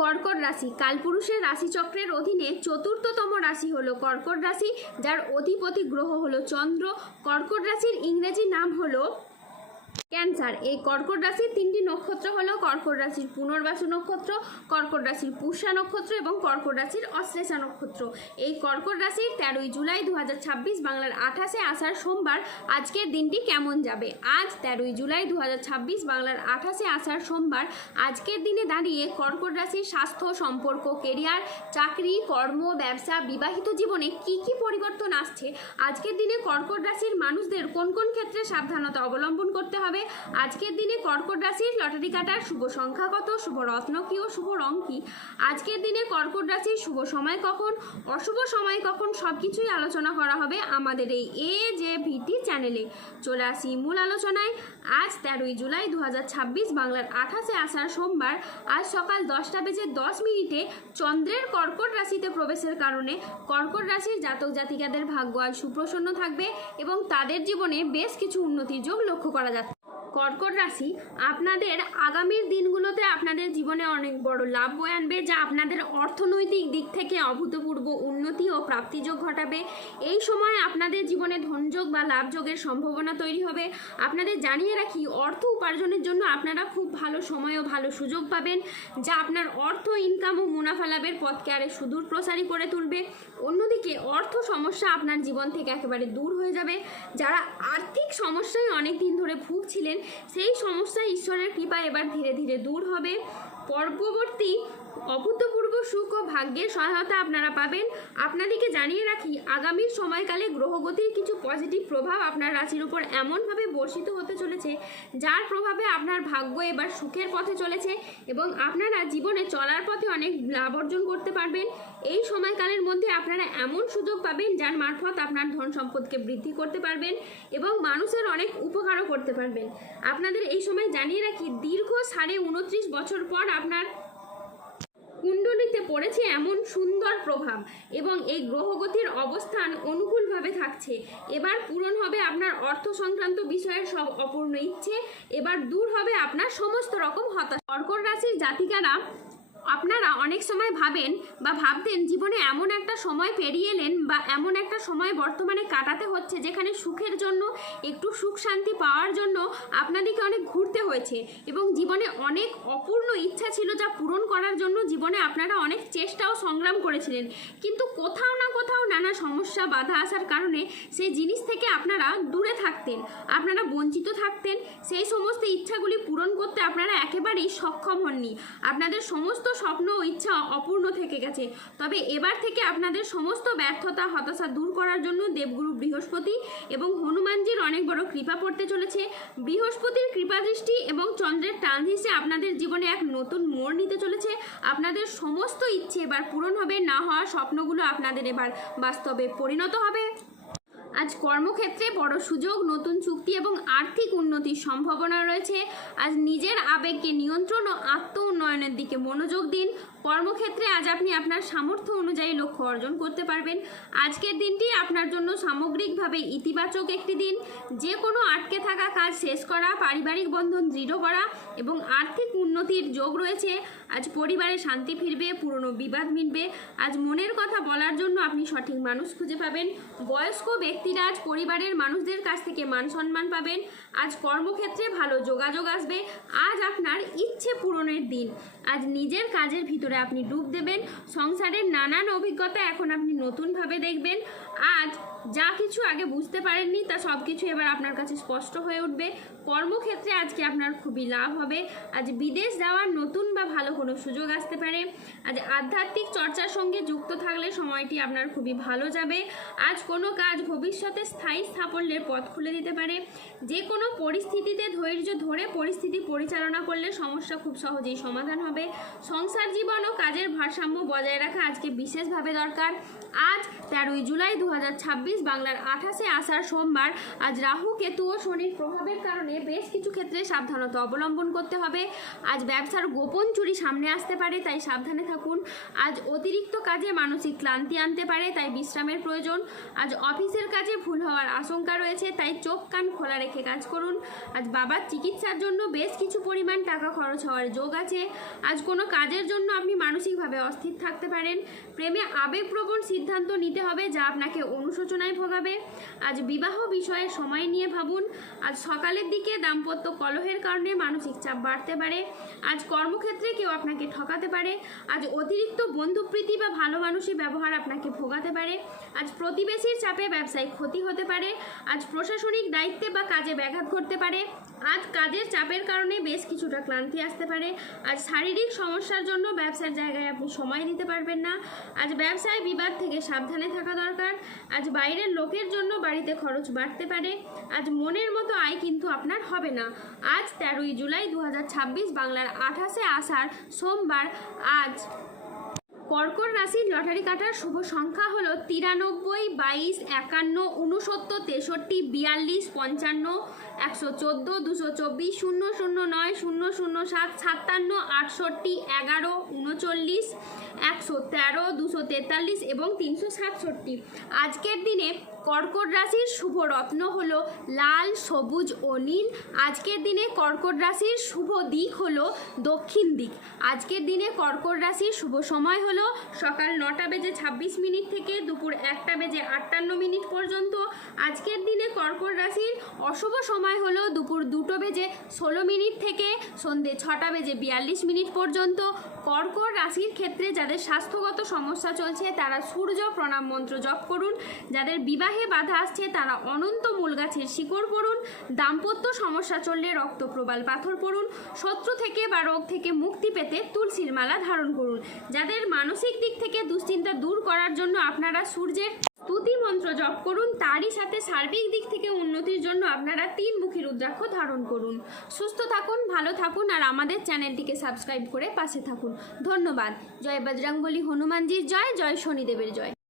কর্কট রাশি কালপুরুষের রাশিচক্রের অধীনে চতুর্থতম রাশি হলো কর্কট রাশি, যার অধিপতি গ্রহ হলো চন্দ্র। কর্কট রাশির ইংরেজি নাম হলো ক্যান্সার। এই কর্কট রাশির তিনটি নক্ষত্র হলো কর্কট রাশির পুনর্বাসু নক্ষত্র, কর্কট রাশির পুষ্যা নক্ষত্র এবং কর্কট রাশির অশ্লেষা নক্ষত্র। এই কর্কট রাশির 13 জুলাই 2026 বাংলার 28 আষাঢ় সোমবার আজকের দিনটি কেমন যাবে। আজ 13 জুলাই 2026 বাংলার 28 আষাঢ় সোমবার আজকের দিনে দাঁড়িয়ে কর্কট রাশির স্বাস্থ্য, সম্পর্ক, কেরিয়ার, চাকরি, কর্ম, ব্যবসা, বিবাহিত জীবনে কি কি পরিবর্তন আসছে, আজকের দিনে কর্কট রাশির মানুষদের কোন কোন ক্ষেত্রে সাবধানতা অবলম্বন করতে হবে, আজকের দিনে কর্কট রাশির লটারি কাটার শুভ সংখ্যা কত, শুভ রত্ন কি ও শুভ রং কি, আজকের দিনে কর্কট রাশির শুভ সময় কখন, অশুভ সময় কখন, সবকিছুই আলোচনা করা হবে আমাদের এই AJVT চ্যানেলে। চলে আসি মূল আলোচনায়। আজ 13 জুলাই 2026 বাংলার 28 আষাঢ় সোমবার আজ সকাল 10:10 চন্দ্রের কর্কট রাশিতে প্রবেশের কারণে কর্কট রাশির জাতক জাতিকাদের ভাগ্য আজ সুপ্রসন্ন থাকবে এবং তাদের জীবনে বেশ কিছু উন্নতির যোগ লক্ষ্য করা যাচ্ছে। কর্কট রাশি আপনাদের আগামীর দিনগুলোতে আপনাদের জীবনে অনেক বড় লাভ বয়ে আনবে, যা আপনাদের অর্থনৈতিক দিক থেকে অভূতপূর্ব উন্নতি ও প্রাপ্তিযোগ ঘটাবে। এই সময় আপনাদের জীবনে ধনযোগ বা লাভযোগের সম্ভাবনা তৈরি হবে। আপনাদের জানিয়ে রাখি, অর্থ উপার্জনের জন্য আপনারা খুব ভালো সময় ও ভালো সুযোগ পাবেন, যা আপনার অর্থ ইনকাম ও মুনাফা লাভের পথকে আরে সুদূর প্রসারী করে তুলবে। অন্যদিকে অর্থ সমস্যা আপনার জীবন থেকে একেবারে দূর হয়ে যাবে। যারা আর্থিক সমস্যায় অনেক দিন ধরে ভুগছিলেন, সেই সমস্যা ঈশ্বরের কৃপায় এবার ধীরে ধীরে দূর হবে। পরবর্তী অভূতপূর্ব সুখ ও ভাগ্যের সহায়তা আপনারা পাবেন। আপনাদেরকে জানিয়ে রাখি, আগামীর সময়কালে গ্রহগতির কিছু পজিটিভ প্রভাব আপনার রাশির উপর এমনভাবে বর্ষিত হতে চলেছে, যার প্রভাবে আপনার ভাগ্য এবার সুখের পথে চলেছে এবং আপনারা জীবনে চলার পথে অনেক লাভ অর্জন করতে পারবেন। এই সময়কালের মধ্যে আপনারা এমন সুযোগ পাবেন, যার মারফত আপনার ধন সম্পদকে বৃদ্ধি করতে পারবেন এবং মানুষের অনেক উপকারও করতে পারবেন। আপনাদের এই সময় জানিয়ে রাখি, দীর্ঘ 29.5 বছর পর আপনার কুণ্ডলিতে পড়েছে এমন সুন্দর প্রভাব এবং এই গ্রহগতির অবস্থান অনুকূলভাবে থাকছে। এবার পূরণ হবে আপনার অর্থ সংক্রান্ত বিষয়ের সব অপূর্ণ ইচ্ছে, এবার দূর হবে আপনার সমস্ত রকম হতাশা। কর্কট রাশির জাতিকারা আপনারা অনেক সময় ভাবেন বা ভাবতেন জীবনে এমন একটা সময় পেরিয়ে এলেন বা এমন একটা সময় বর্তমানে কাটাতে হচ্ছে, যেখানে সুখের জন্য, একটু সুখ শান্তি পাওয়ার জন্য আপনাদেরকে অনেক ঘুরতে হয়েছে এবং জীবনে অনেক অপূর্ণ ইচ্ছা ছিল, যা পূরণ করার জন্য জীবনে আপনারা অনেক চেষ্টা ও সংগ্রাম করেছিলেন, কিন্তু কোথাও না কোথাও নানা সমস্যা বাধা আসার কারণে সেই জিনিস থেকে আপনারা দূরে থাকতেন, আপনারা বঞ্চিত থাকতেন। সেই সমস্ত ইচ্ছাগুলি পূরণ করতে আপনারা একেবারেই সক্ষম হননি। আপনাদের সমস্ত স্বপ্ন ও ইচ্ছা অপূর্ণ থেকে গেছে। তবে এবার থেকে আপনাদের সমস্ত ব্যর্থতা, হতাশা দূর করার জন্য দেবগুরু বৃহস্পতি এবং হনুমানজির অনেক বড় কৃপা পড়তে চলেছে। বৃহস্পতির কৃপা দৃষ্টি এবং চন্দ্রের ট্রানজিটে আপনাদের জীবনে এক নতুন মোড় নিতে চলেছে। আপনাদের সমস্ত ইচ্ছে এবার পূরণ হবে, না হওয়া স্বপ্নগুলো আপনাদের এবার বাস্তবে পরিণত হবে। আজ কর্মক্ষেত্রে বড় সুযোগ, নতুন চুক্তি এবং আর্থিক উন্নতির সম্ভাবনা রয়েছে। আজ নিজের আবেগকে নিয়ন্ত্রণ ও আত্ম উন্নয়নের দিকে মনোযোগ দিন। কর্মক্ষেত্রে আজ আপনি আপনার সামর্থ্য অনুযায়ী লক্ষ্য অর্জন করতে পারবেন। আজকের দিনটি আপনার জন্য সামগ্রিকভাবে ইতিবাচক একটি দিন। যে কোনো আটকে থাকা কাজ শেষ করা, পারিবারিক বন্ধন দৃঢ় করা এবং আর্থিক উন্নতির যোগ রয়েছে। আজ পরিবারে শান্তি ফিরবে, পুরনো বিবাদ মিটবে। আজ মনের কথা বলার জন্য আপনি সঠিক মানুষ খুঁজে পাবেন। বয়স্ক ব্যক্তিরা আজ পরিবারের মানুষদের কাছ থেকে মান সম্মান পাবেন। আজ কর্মক্ষেত্রে ভালো যোগাযোগ আসবে। আজ আপনার ইচ্ছে পূরণের দিন। আজ নিজের কাজের ভিতরে আপনি ডুব দেবেন। সংসারের নানান অভিজ্ঞতা এখন আপনি নতুনভাবে দেখবেন। আজ যা কিছু আগে বুঝতে পারেননি, তা সব কিছু এবার আপনার কাছে স্পষ্ট হয়ে উঠবে। কর্মক্ষেত্রে আজকে আপনার খুবই লাভ হবে। আজ বিদেশ যাওয়ার নতুন বা ভালো কোনো সুযোগ আসতে পারে। আজ আধ্যাত্মিক চর্চার সঙ্গে যুক্ত থাকলে সময়টি আপনার খুবই ভালো যাবে। আজ কোনো কাজ ভবিষ্যতে স্থায়ী সাফল্যের পথ খুলে দিতে পারে। যে কোনো পরিস্থিতিতে ধৈর্য ধরে পরিস্থিতি পরিচালনা করলে সমস্যা খুব সহজেই সমাধান হবে। সংসার জীবন ও কাজের ভারসাম্য বজায় রাখা আজকে বিশেষভাবে দরকার। আজ 13 জুলাই 2026 বাংলার 28 আষাঢ় সোমবার আজ রাহু, কেতু ও শনির প্রভাবের কারণে বেশ কিছু ক্ষেত্রে সাবধানতা অবলম্বন করতে হবে। আজ ব্যবসার গোপন চুরি সামনে আসতে পারে, তাই সাবধানে থাকুন। আজ অতিরিক্ত কাজে মানসিক ক্লান্তি আনতে পারে, তাই বিশ্রামের প্রয়োজন। আজ অফিসের কাজে ভুল হওয়ার আশঙ্কা রয়েছে, তাই চোখ কান খোলা রেখে কাজ করুন। আজ বাবার চিকিৎসার জন্য বেশ কিছু পরিমাণ টাকা খরচ হওয়ার যোগ আছে। আজ কোনো কাজের জন্য আপনি মানসিকভাবে অস্থির থাকতে পারেন। প্রেমে আবেগপ্রবণ সিদ্ধান্ত নিতে হবে যা আপনাকে অনুশোচনায় ভোগাবে। আজ বিবাহ বিষয়ে সময় নিয়ে ভাবুন। আজ সকালের দিকে দাম্পত্য কলহের কারণে মানসিক চাপ বাড়তে পারে। আজ কর্মক্ষেত্রে কেউ আপনাকে ঠকাতে পারে। আজ অতিরিক্ত বন্ধুপ্রীতি বা ভালো মানুষই ব্যবহার আপনাকে ভোগাতে পারে। আজ প্রতিবেশীর চাপে ব্যবসায় ক্ষতি হতে পারে। আজ প্রশাসনিক দায়িত্বে বা কাজে ব্যাঘাত ঘটতে পারে। আজ কাজের চাপের কারণে বেশ কিছুটা ক্লান্তি আসতে পারে। আজ শারীরিক সমস্যার জন্য ব্যবসার জায়গায় আপনি সময় দিতে পারবেন না। আজ ব্যবসায় বিবাদ থেকে সাবধানে থাকা দরকার। আজ বাইরের লোকের জন্য বাড়িতে খরচ বাড়তে পারে। আজ মনের মতো আয় কিন্তু আপনার হবে না। আজ 13ই জুলাই 2026 বাংলার 28শে আষাঢ় সোমবার। আজ কর্কট রাশির লটারি কাটার শুভ সংখ্যা হলো 93, 22, 51, 69, 63, 42, 55, 114, 224, 009, 007, 57, 68, 11, 39, 113, 243 এবং 367। আজকের দিনে কর্কট রাশির শুভ রত্ন হলো লাল, সবুজ ও নীল। আজকের দিনে কর্কট রাশির শুভ দিক হলো দক্ষিণ দিক। আজকের দিনে কর্কট রাশির শুভ সময় হলো সকাল 9:26 থেকে দুপুর 1:58 পর্যন্ত। আজকের দিনে কর্কট রাশির অশুভ সময় হলো দুপুর 2:16 থেকে সন্ধ্যে 6:42 পর্যন্ত। কর্কট রাশির ক্ষেত্রে যাদের স্বাস্থ্যগত সমস্যা চলছে তারা সূর্য প্রণাম মন্ত্র জপ করুন। যাদের বিবাহে বাধা আসছে তারা অনন্ত মূল গাছের শিকড় পড়ুন। দাম্পত্য সমস্যা চললে রক্ত প্রবাল পাথর পড়ুন। শত্রু থেকে বা রোগ থেকে মুক্তি পেতে তুলসীর মালা ধারণ করুন। যাদের মানসিক দিক থেকে দুশ্চিন্তা দূর করার জন্য আপনারা সূর্যের স্তুতি মন্ত্র জপ করুন। তারই সাথে সার্বিক দিক থেকে উন্নতির জন্য আপনারা 3 মুখী রুদ্রাক্ষ ধারণ করুন। সুস্থ থাকুন, ভালো থাকুন আর আমাদের চ্যানেলটিকে সাবস্ক্রাইব করে পাশে থাকুন। ধন্যবাদ। জয় বজরংবলী হনুমানজির জয়, জয় শনিদেবের জয়।